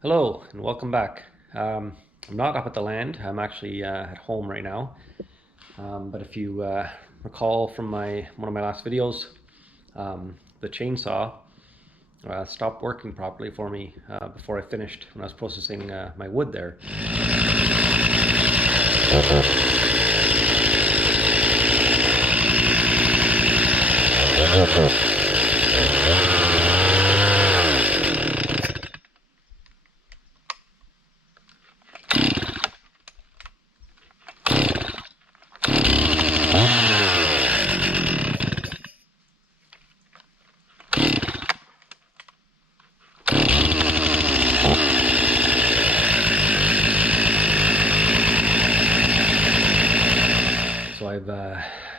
Hello and welcome back. I'm not up at the land. I'm actually at home right now. But if you recall from one of my last videos, the chainsaw stopped working properly for me before I finished when I was processing my wood there. So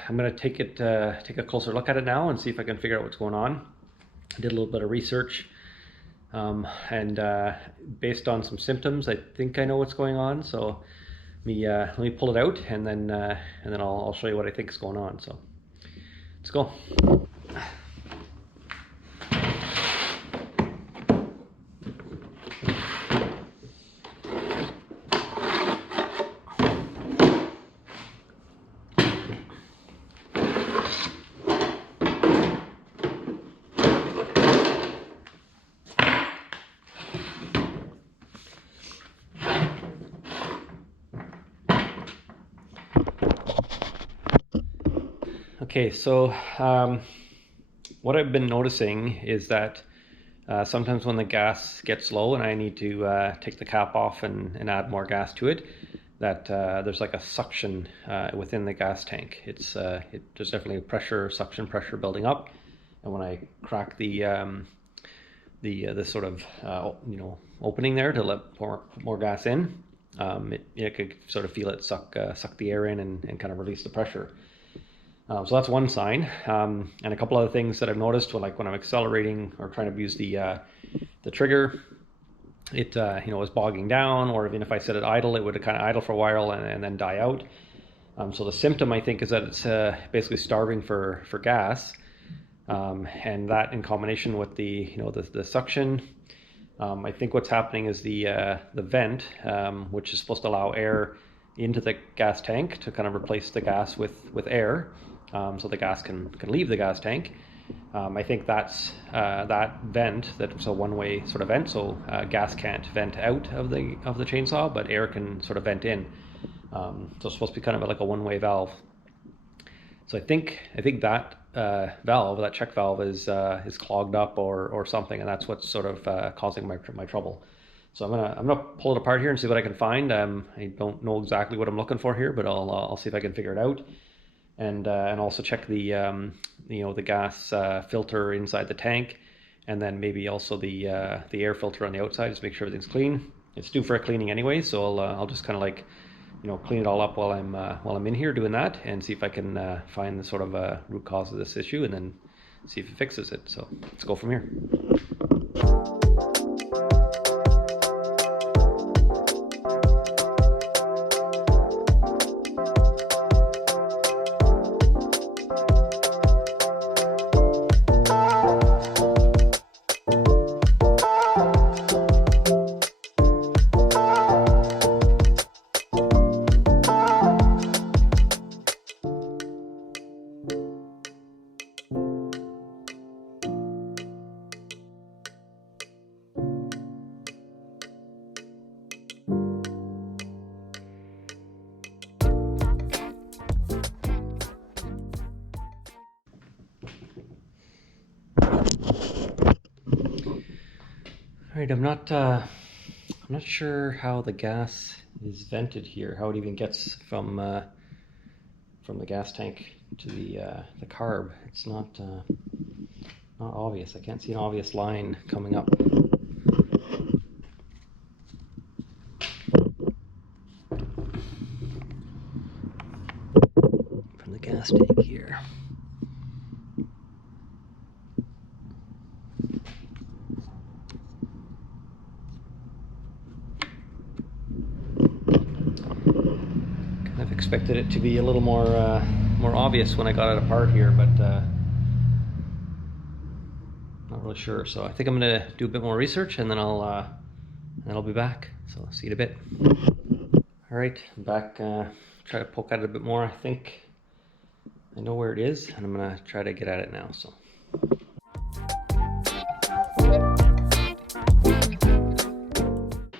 I'm going to take a closer look at it now and see if I can figure out what's going on. I did a little bit of research, and based on some symptoms, I think I know what's going on. So let me pull it out, and then I'll show you what I think is going on. So let's go. Okay, so what I've been noticing is that sometimes when the gas gets low and I need to take the cap off and add more gas to it, that there's like a suction within the gas tank. There's definitely a suction pressure building up, and when I crack the sort of opening there to let more gas in, you could sort of feel it suck the air in and kind of release the pressure. So that's one sign, and a couple other things that I've noticed when I'm accelerating or trying to use the trigger, it is bogging down, or even if I set it idle, it would kind of idle for a while and then die out. So the symptom, I think, is that it's basically starving for gas, and that in combination with the suction, I think what's happening is the vent, which is supposed to allow air into the gas tank to kind of replace the gas with air. So the gas can leave the gas tank. I think that's that vent, that's a one-way sort of vent, so gas can't vent out of the chainsaw, but air can sort of vent in. So it's supposed to be kind of like a one-way valve. So I think that valve, that check valve, is clogged up or something, and that's what's sort of causing my trouble. So I'm gonna pull it apart here and see what I can find. I don't know exactly what I'm looking for here, but I'll see if I can figure it out. And also check the the gas filter inside the tank, and then maybe also the air filter on the outside, just make sure everything's clean. It's due for a cleaning anyway, so I'll just kind of clean it all up while I'm in here doing that, and see if I can find the sort of root cause of this issue, and then see if it fixes it. So let's go from here. All right, I'm not sure how the gas is vented here, how it even gets from the gas tank to the carb. It's not obvious. I can't see an obvious line coming up from the gas tank here. I've expected it to be a little more obvious when I got it apart here, but not really sure. So I think I'm going to do a bit more research, and then I'll then I'll be back. So see you in a bit. All right, I'm back. Try to poke at it a bit more. I think I know where it is, and I'm gonna try to get at it now. So.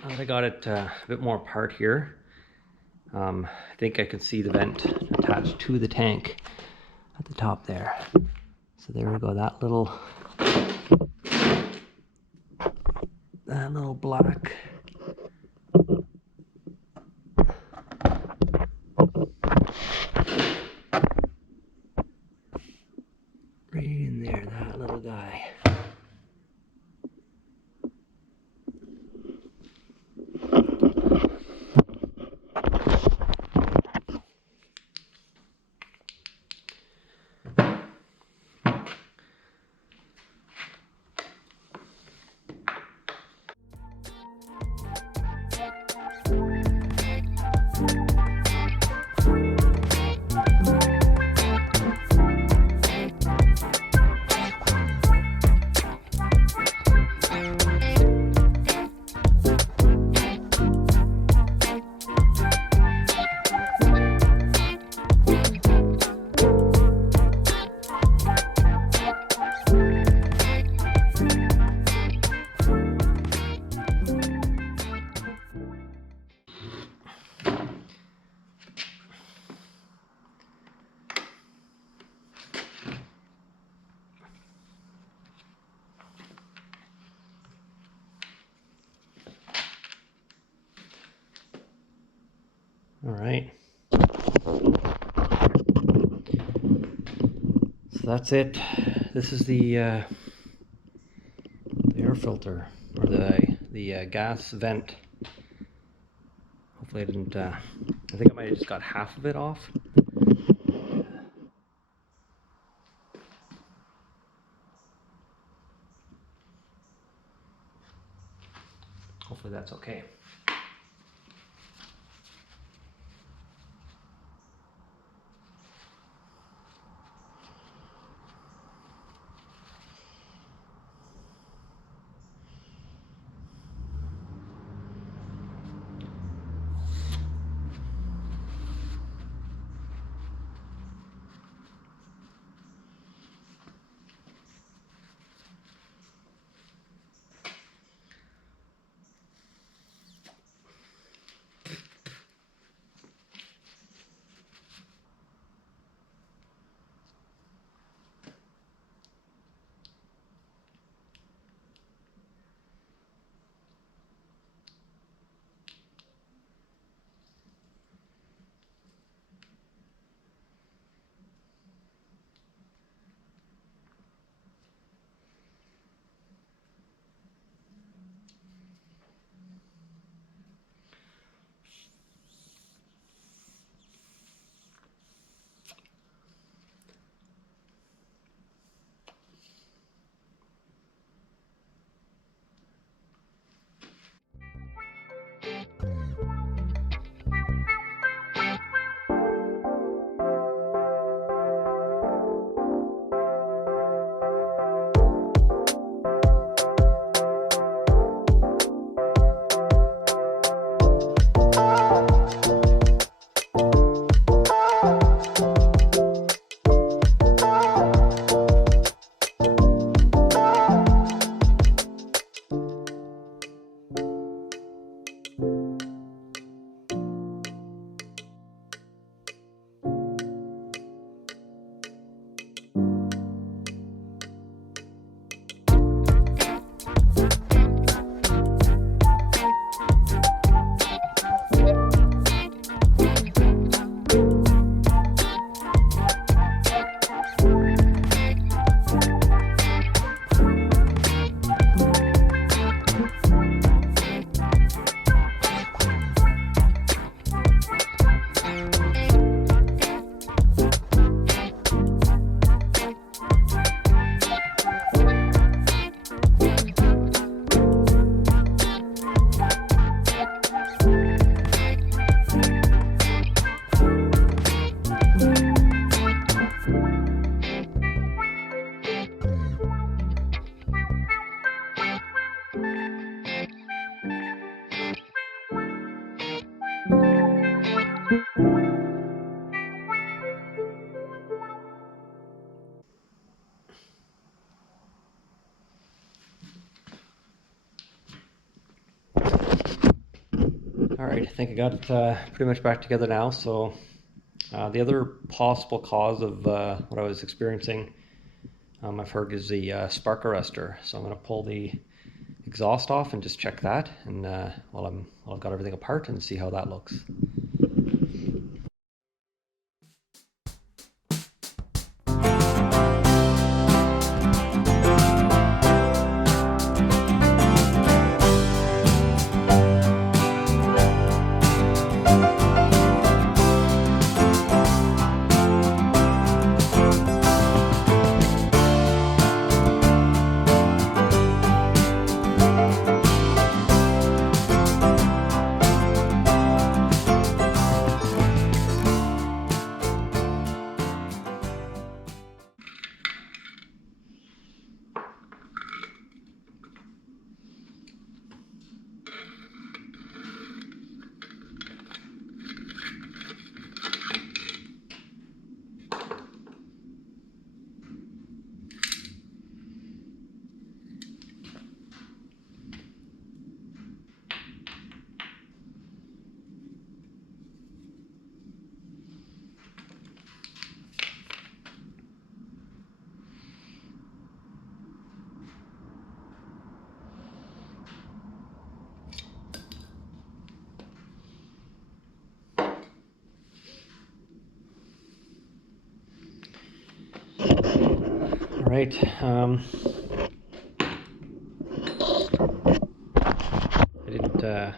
Now that I got it a bit more apart here, I think I can see the vent attached to the tank at the top there. So there we go, that little black right in there, that little guy. All right. So that's it. This is the air filter, or the gas vent. Hopefully I didn't, I think I might have just got half of it off. Hopefully that's okay. All right, I think I got it pretty much back together now. So the other possible cause of what I was experiencing, I've heard, is the spark arrestor. So I'm going to pull the exhaust off and just check that, and while I've got everything apart, and see how that looks. All right. I didn't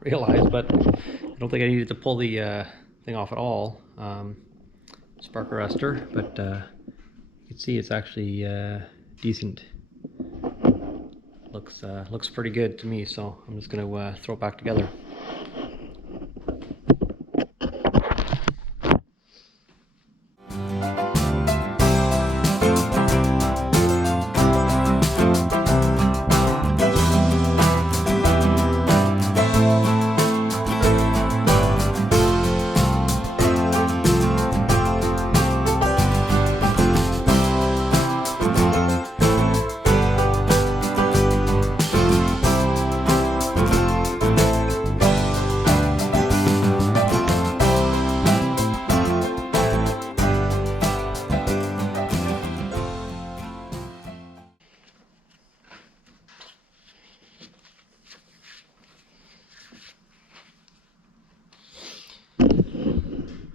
realize, but I don't think I needed to pull the thing off at all. Spark arrestor, but you can see it's actually decent. Looks pretty good to me, so I'm just going to throw it back together.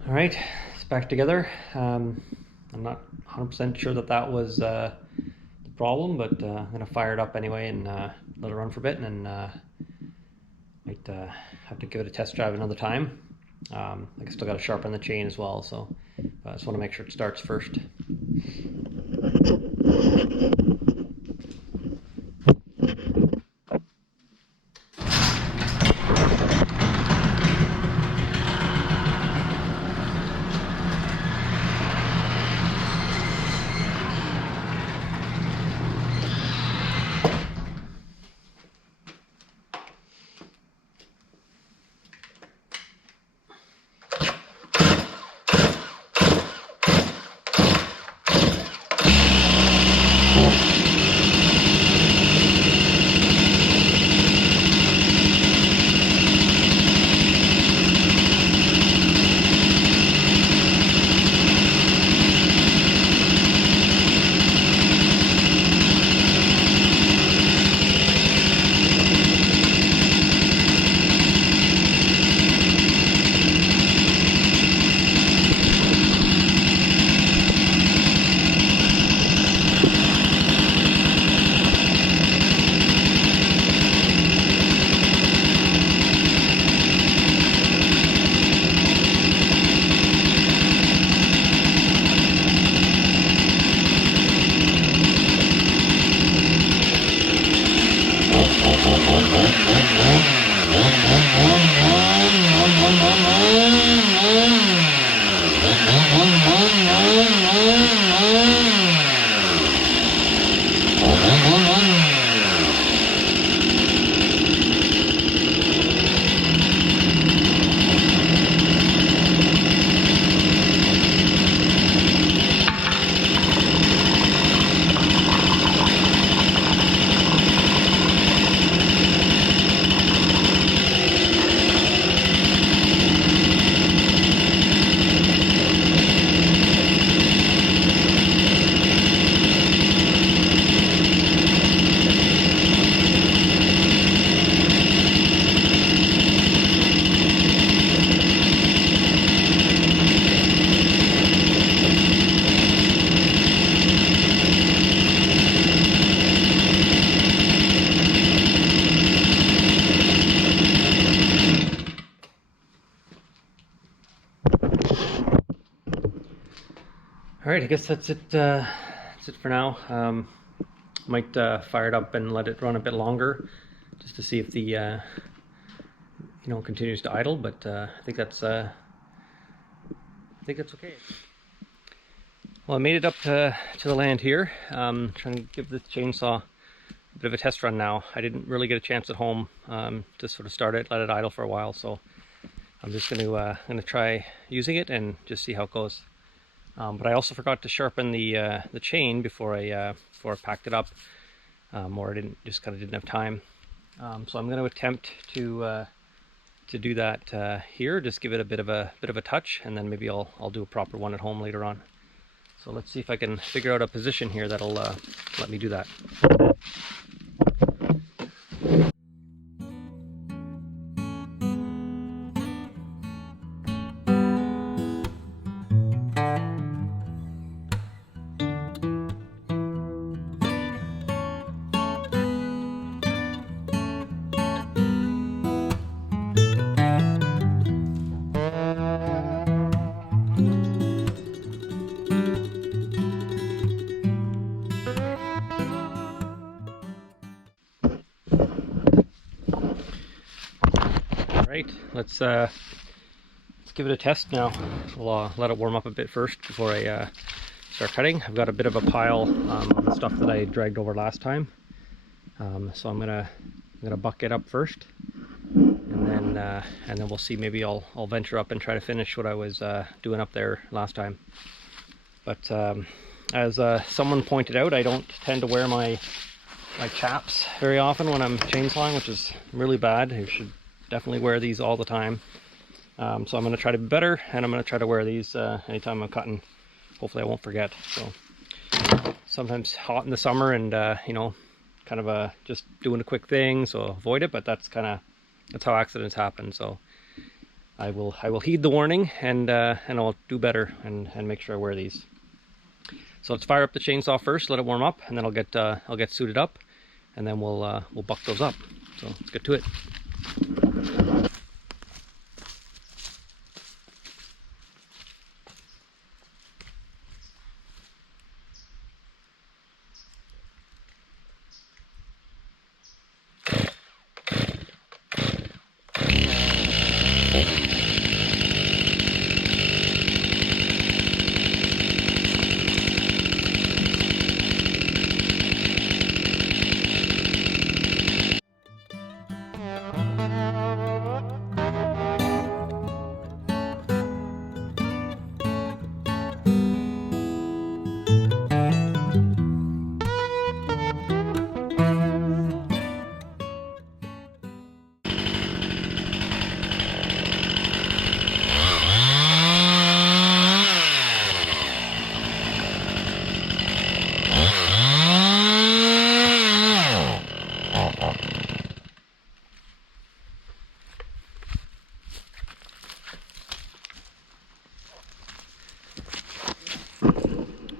All right, it's back together. I'm not 100% sure that was the problem, but I'm going to fire it up anyway and let it run for a bit, and then might have to give it a test drive another time. I still got to sharpen the chain as well, so I just want to make sure it starts first. All right, I guess that's it. That's it for now. Might fire it up and let it run a bit longer, just to see if the continues to idle. But I think that's okay. Well, I made it up to the land here. Trying to give the chainsaw a bit of a test run now. I didn't really get a chance at home to sort of start it, let it idle for a while. So I'm just going to try using it and just see how it goes. But I also forgot to sharpen the chain before I packed it up, or I didn't have time. So I'm going to attempt to do that here. Just give it a bit of a touch, and then maybe I'll do a proper one at home later on. So let's see if I can figure out a position here that'll let me do that. Right, let's give it a test now. We'll let it warm up a bit first before I start cutting. I've got a bit of a pile of the stuff that I dragged over last time, so I'm gonna buck it up first, and then we'll see. Maybe I'll venture up and try to finish what I was doing up there last time. But as someone pointed out, I don't tend to wear my chaps very often when I'm chainsawing, which is really bad. You should definitely wear these all the time. So I'm going to try to be better, and I'm going to try to wear these anytime I'm cutting. Hopefully I won't forget. So sometimes hot in the summer, and kind of just doing a quick thing, so avoid it. But that's how accidents happen. So I will heed the warning, and I'll do better and make sure I wear these. So let's fire up the chainsaw first, let it warm up, and then I'll get suited up, and then we'll buck those up. So let's get to it.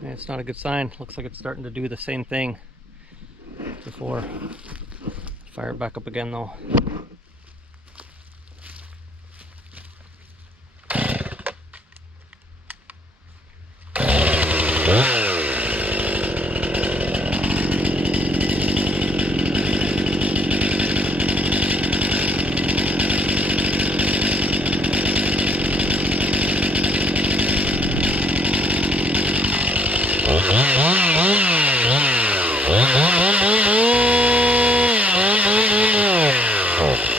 It's not a good sign. Looks like it's starting to do the same thing before. Fire it back up again though. Oh.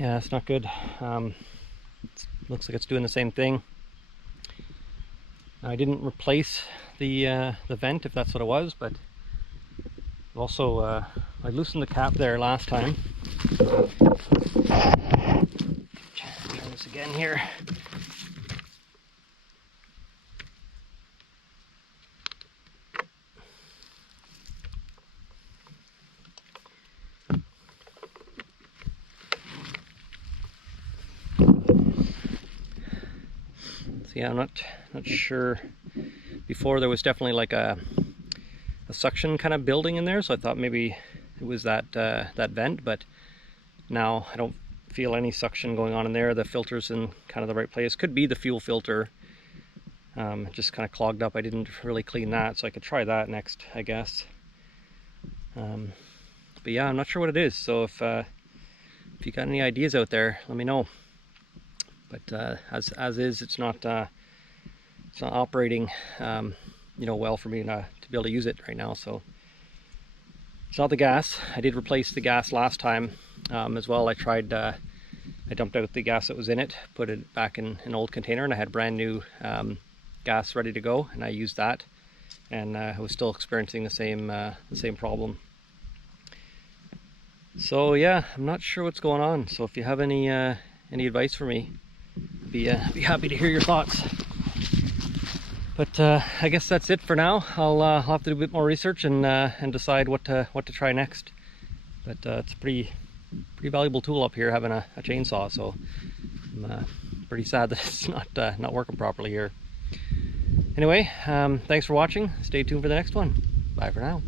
Yeah, it's not good. Looks like it's doing the same thing. I didn't replace the vent, if that's what it was, but also I loosened the cap there last time. Try this again here. Yeah, I'm not sure. Before there was definitely like a suction kind of building in there, so I thought maybe it was that that vent, but now I don't feel any suction going on in there. The filter's in kind of the right place. Could be the fuel filter, just kind of clogged up. I didn't really clean that, so I could try that next, I guess. But yeah, I'm not sure what it is, so if you got any ideas out there, let me know. But as is, it's not operating you know, well for me to be able to use it right now. So it's not the gas. I did replace the gas last time as well. I tried I dumped out the gas that was in it, put it back in an old container, and I had brand new gas ready to go, and I used that, and I was still experiencing the same problem. So yeah, I'm not sure what's going on. So if you have any advice for me, be happy to hear your thoughts. But I guess that's it for now. I'll have to do a bit more research and decide what to try next. But it's a pretty valuable tool up here, having a chainsaw. So I'm pretty sad that it's not working properly here. Anyway, thanks for watching. Stay tuned for the next one. Bye for now.